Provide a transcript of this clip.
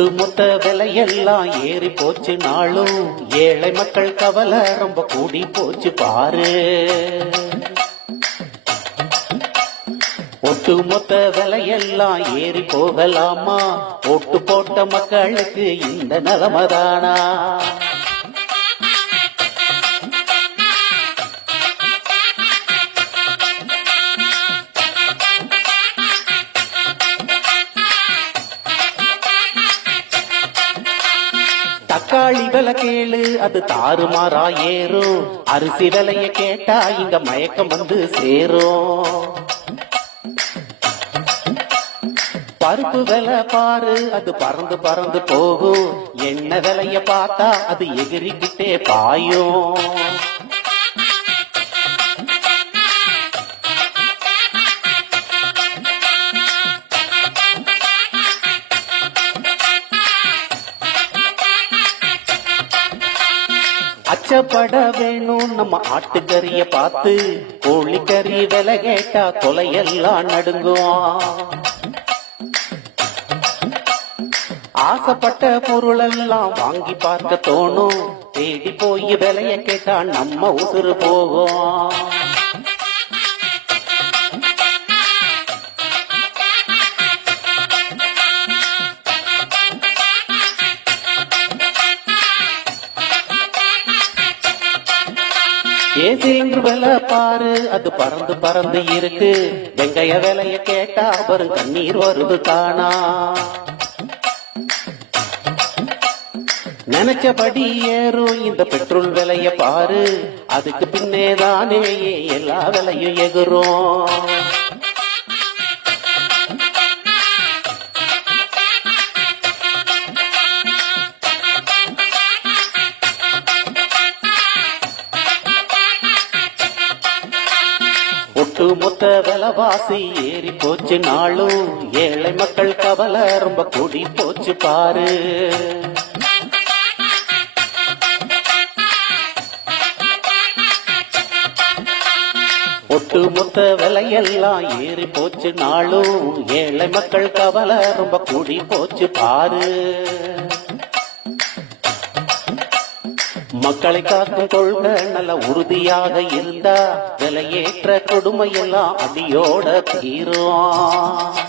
ஒட்டுமொத்த விலையெல்லாம் ஏறி போச்சு நாளும் ஏழை மக்கள் கவலை ரொம்ப கூடி போச்சு பாரு. ஒட்டுமொத்த விலையெல்லாம் ஏறி போகலாமா? ஓட்டு போட்ட மக்களுக்கு இந்த நிலைமைதானா? தக்காளி விலை கேளு, அது தாறுமாறா ஏறும். அரிசி விலைய கேட்டா இங்க மயக்கம் வந்து சேரும். பருப்பு விலை பாரு, அது பறந்து பறந்து போகும். எண்ணெய் விலைய பார்த்தா அது எகிரிக்கிட்டே பாயும். அச்சப்பட வேணும் நம்ம ஆட்டுக்கறிய பார்த்து. கோழிக்கறி விலை கேட்டா கொலையெல்லாம் நடுங்கும். ஆசைப்பட்ட பொருளெல்லாம் வாங்கி பார்க்க தோணும். தேடி போய் விலைய கேட்டா நம்ம உசுறு போகும். ஏசிலிண்டர் விலை பாரு, அது பறந்து பறந்து இருக்கு. வெங்காய விலைய கேட்டா வரும் கண்ணீர் வருது தானா? நினைச்சபடி ஏறும் இந்த பெட்ரோல் விலைய பாரு. அதுக்கு பின்னேதானே எல்லா விலையும் எகுரும். ஒட்டுமொத்த விலைவாசி ஏறி போச்சு நாளும் ஏழை மக்கள் கவலை ரொம்ப கூடி போச்சு பாரு. ஒட்டுமொத்த விலையெல்லாம் ஏறி போச்சு நாளும் ஏழை மக்கள் கவலை ரொம்ப கூடி போச்சு பாரு. மக்களை காக்கும் கொள்கை நல்ல உறுதியாக இருந்தா விலையேற்ற கொடுமையெல்லாம் அடியோட தீரும்.